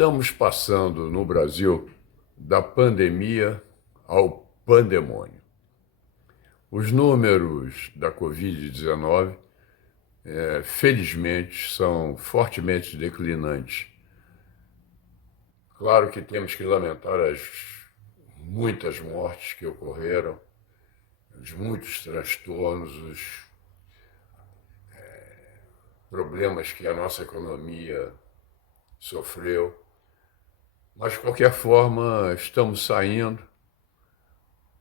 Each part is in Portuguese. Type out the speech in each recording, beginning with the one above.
Estamos passando no Brasil da pandemia ao pandemônio. Os números da Covid-19, felizmente, são fortemente declinantes. Claro que temos que lamentar as muitas mortes que ocorreram, os muitos transtornos, os problemas que a nossa economia sofreu. Mas, de qualquer forma, estamos saindo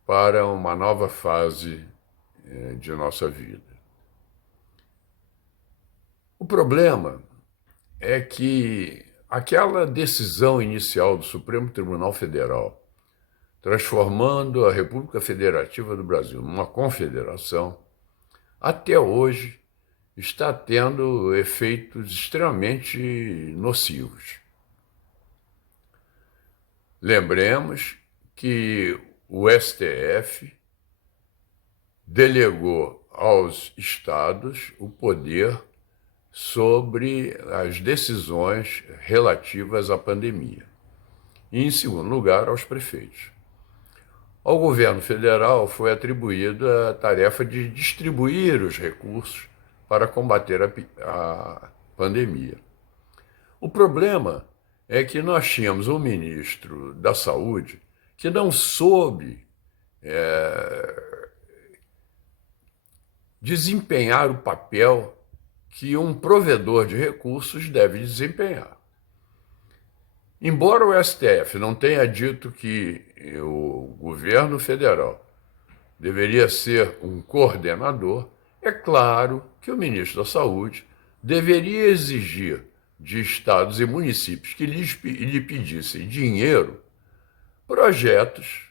para uma nova fase de nossa vida. O problema é que aquela decisão inicial do Supremo Tribunal Federal, transformando a República Federativa do Brasil numa confederação, até hoje está tendo efeitos extremamente nocivos. Lembremos que o STF delegou aos estados o poder sobre as decisões relativas à pandemia. E, em segundo lugar, aos prefeitos. Ao governo federal foi atribuída a tarefa de distribuir os recursos para combater a pandemia. O problema é que nós tínhamos um ministro da Saúde que não soube desempenhar o papel que um provedor de recursos deve desempenhar. Embora o STF não tenha dito que o governo federal deveria ser um coordenador, é claro que o ministro da Saúde deveria exigir de estados e municípios que lhe pedissem dinheiro, projetos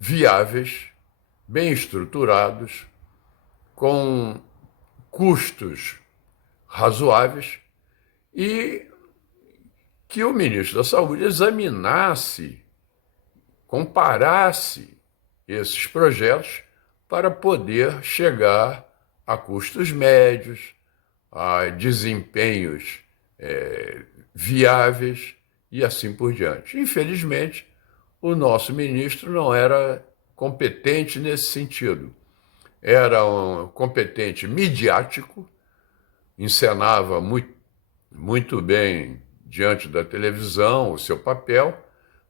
viáveis, bem estruturados, com custos razoáveis, e que o ministro da Saúde examinasse, comparasse esses projetos para poder chegar a custos médios, a desempenhos viáveis e assim por diante. Infelizmente, o nosso ministro não era competente nesse sentido. Era um competente midiático, encenava muito bem diante da televisão o seu papel,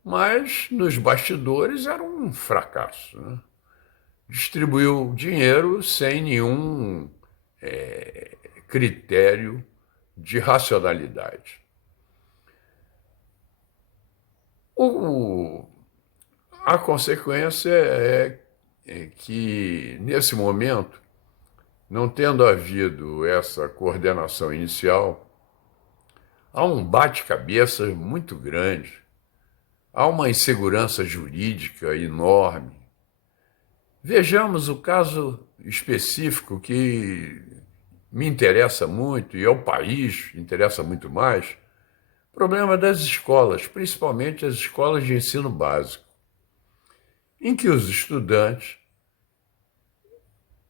mas nos bastidores era um fracasso, né? Distribuiu dinheiro sem nenhum critério de racionalidade. A consequência é que, nesse momento, não tendo havido essa coordenação inicial, há um bate-cabeça muito grande, há uma insegurança jurídica enorme. Vejamos o caso específico que me interessa muito, e ao país interessa muito mais, o problema das escolas, principalmente as escolas de ensino básico, em que os estudantes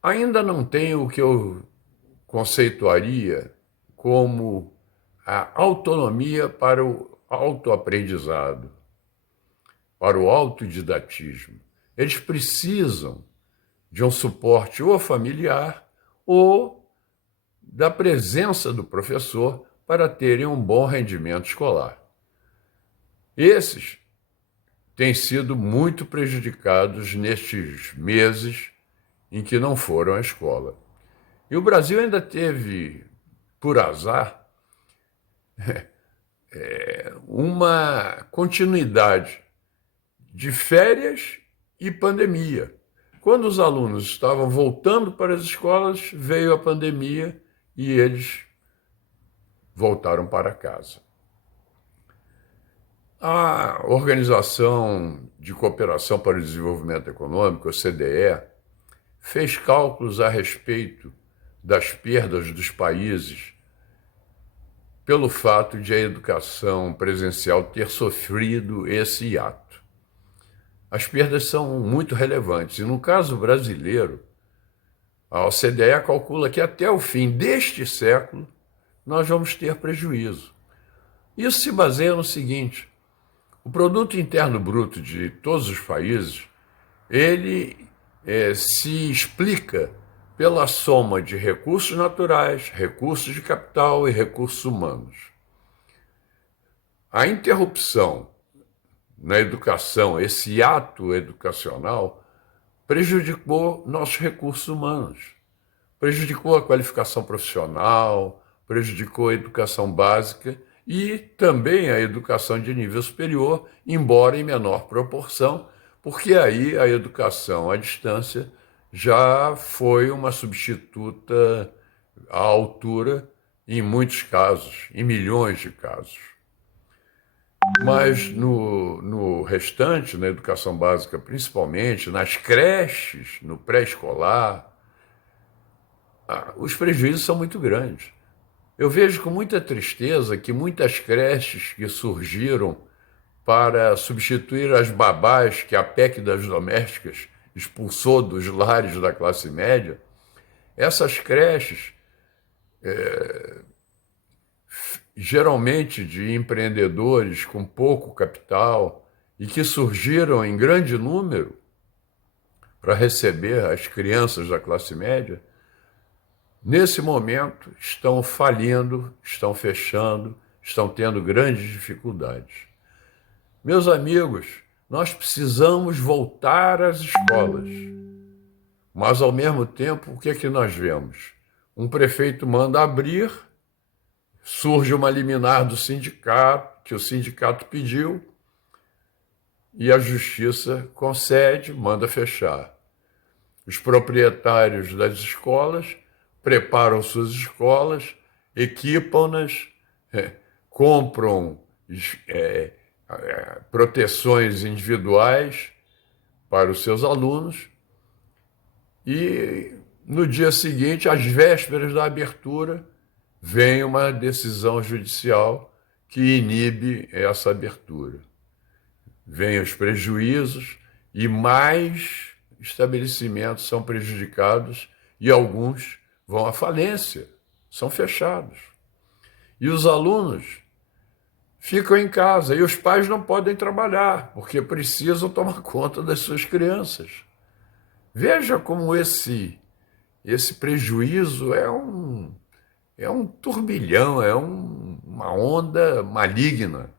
ainda não têm o que eu conceituaria como a autonomia para o autoaprendizado, para o autodidatismo. Eles precisam de um suporte ou familiar ou da presença do professor para terem um bom rendimento escolar. Esses têm sido muito prejudicados nestes meses em que não foram à escola. E o Brasil ainda teve, por azar, uma continuidade de férias e pandemia. Quando os alunos estavam voltando para as escolas, veio a pandemia e eles voltaram para casa. A Organização de Cooperação para o Desenvolvimento Econômico, a OCDE, fez cálculos a respeito das perdas dos países pelo fato de a educação presencial ter sofrido esse hiato. As perdas são muito relevantes. E no caso brasileiro, a OCDE calcula que até o fim deste século nós vamos ter prejuízo. Isso se baseia no seguinte: o produto interno bruto de todos os países, ele se explica pela soma de recursos naturais, recursos de capital e recursos humanos. A interrupção na educação, esse ato educacional, prejudicou nossos recursos humanos, prejudicou a qualificação profissional, prejudicou a educação básica e também a educação de nível superior, embora em menor proporção, porque aí a educação à distância já foi uma substituta à altura em muitos casos, em milhões de casos. Mas no restante, na educação básica principalmente, nas creches, no pré-escolar, os prejuízos são muito grandes. Eu vejo com muita tristeza que muitas creches que surgiram para substituir as babás que a PEC das domésticas expulsou dos lares da classe média, essas creches, geralmente de empreendedores com pouco capital e que surgiram em grande número para receber as crianças da classe média, nesse momento estão falindo, estão fechando, estão tendo grandes dificuldades. Meus amigos, nós precisamos voltar às escolas, mas ao mesmo tempo, o que é que nós vemos? Um prefeito manda abrir, surge uma liminar do sindicato, que o sindicato pediu, e a justiça concede, manda fechar. Os proprietários das escolas preparam suas escolas, equipam-nas, compram proteções individuais para os seus alunos e no dia seguinte, às vésperas da abertura, vem uma decisão judicial que inibe essa abertura. Vêm os prejuízos e mais estabelecimentos são prejudicados e alguns vão à falência, são fechados. E os alunos ficam em casa e os pais não podem trabalhar porque precisam tomar conta das suas crianças. Veja como esse prejuízo é um turbilhão, uma onda maligna.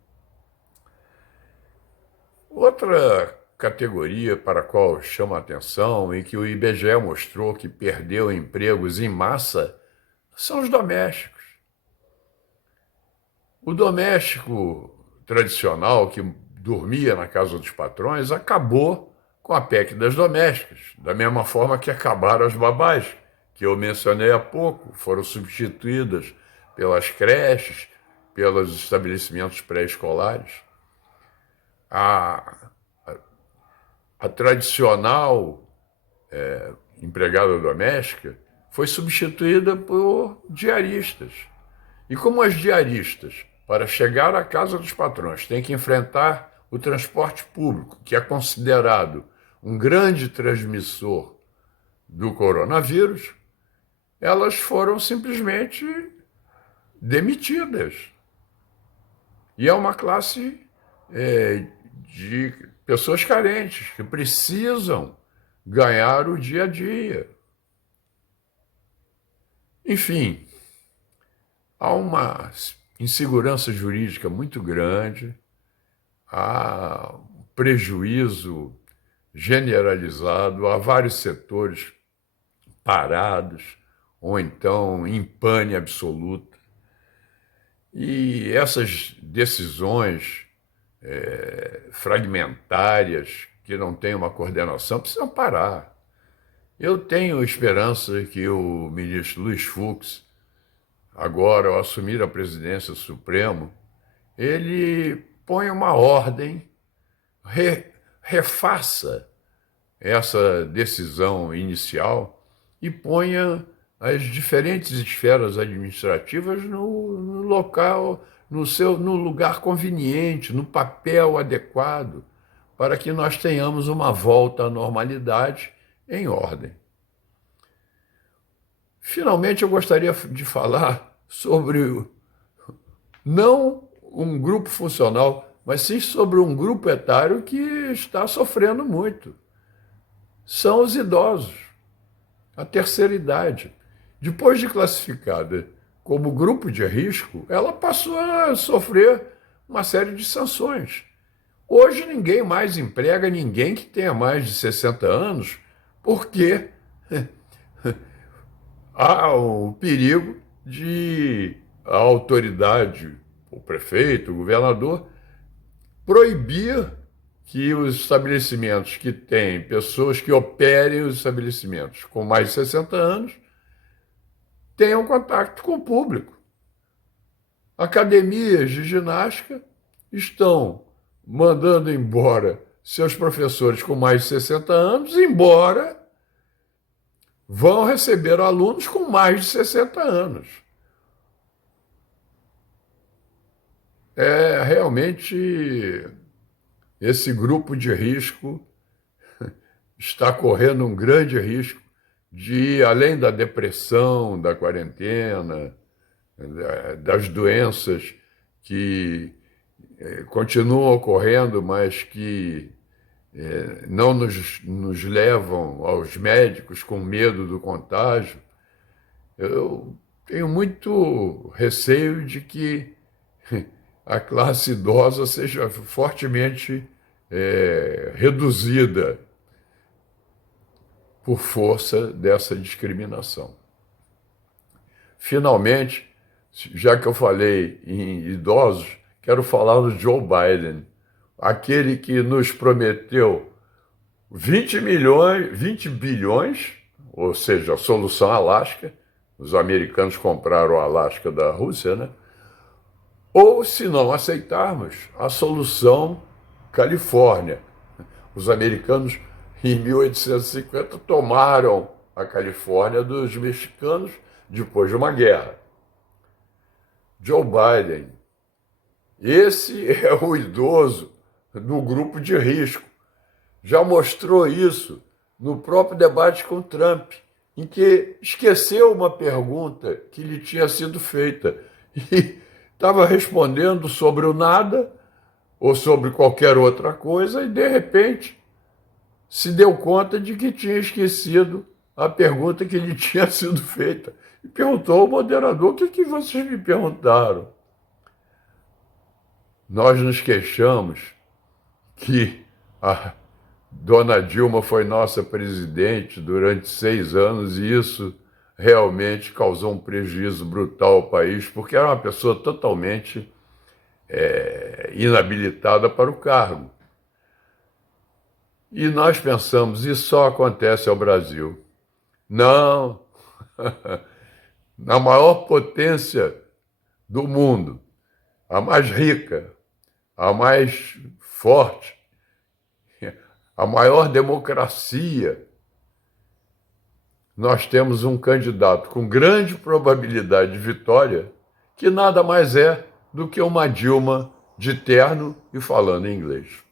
Outra categoria para a qual chama a atenção e que o IBGE mostrou que perdeu empregos em massa são os domésticos. O doméstico tradicional, que dormia na casa dos patrões, acabou com a PEC das domésticas, da mesma forma que acabaram as babás, que eu mencionei há pouco, foram substituídas pelas creches, pelos estabelecimentos pré-escolares. A tradicional empregada doméstica foi substituída por diaristas. E como as diaristas, para chegar à casa dos patrões, têm que enfrentar o transporte público, que é considerado um grande transmissor do coronavírus, elas foram simplesmente demitidas. E é uma classe de pessoas carentes que precisam ganhar o dia a dia. Enfim, há uma insegurança jurídica muito grande, há um prejuízo generalizado, há vários setores parados ou então em pane absoluta. E essas decisões fragmentárias, que não têm uma coordenação, precisam parar. Eu tenho esperança que o ministro Luiz Fux, agora ao assumir a presidência do Supremo, ele ponha uma ordem, refaça essa decisão inicial e ponha as diferentes esferas administrativas no local, no lugar conveniente, no papel adequado, para que nós tenhamos uma volta à normalidade em ordem. Finalmente, eu gostaria de falar sobre não um grupo funcional, mas sim sobre um grupo etário que está sofrendo muito. São os idosos, a terceira idade. Depois de classificada como grupo de risco, ela passou a sofrer uma série de sanções. Hoje ninguém mais emprega ninguém que tenha mais de 60 anos, porque há o perigo de a autoridade, o prefeito, o governador, proibir que os estabelecimentos que têm pessoas que operem os estabelecimentos com mais de 60 anos tenham contato com o público. Academias de ginástica estão mandando embora seus professores com mais de 60 anos, embora vão receber alunos com mais de 60 anos. É realmente esse grupo de risco está correndo um grande risco de, além da depressão, da quarentena, das doenças que continuam ocorrendo, mas que não nos levam aos médicos com medo do contágio. Eu tenho muito receio de que a classe idosa seja fortemente reduzida por força dessa discriminação. Finalmente, já que eu falei em idosos, quero falar do Joe Biden, aquele que nos prometeu 20 bilhões, ou seja, a solução Alasca. Os americanos compraram o Alasca da Rússia, né? Ou, se não aceitarmos, a solução Califórnia. Os americanos, em 1850, tomaram a Califórnia dos mexicanos depois de uma guerra. Joe Biden, esse é o idoso do grupo de risco. Já mostrou isso no próprio debate com Trump, em que esqueceu uma pergunta que lhe tinha sido feita e estava respondendo sobre o nada ou sobre qualquer outra coisa e, de repente, se deu conta de que tinha esquecido a pergunta que lhe tinha sido feita. E perguntou ao moderador: o que vocês me perguntaram? Nós nos queixamos que a Dona Dilma foi nossa presidente durante 6 anos e isso realmente causou um prejuízo brutal ao país, porque era uma pessoa totalmente inabilitada para o cargo. E nós pensamos, isso só acontece ao Brasil. Não, na maior potência do mundo, a mais rica, a mais forte, a maior democracia, nós temos um candidato com grande probabilidade de vitória, que nada mais é do que uma Dilma de terno e falando em inglês.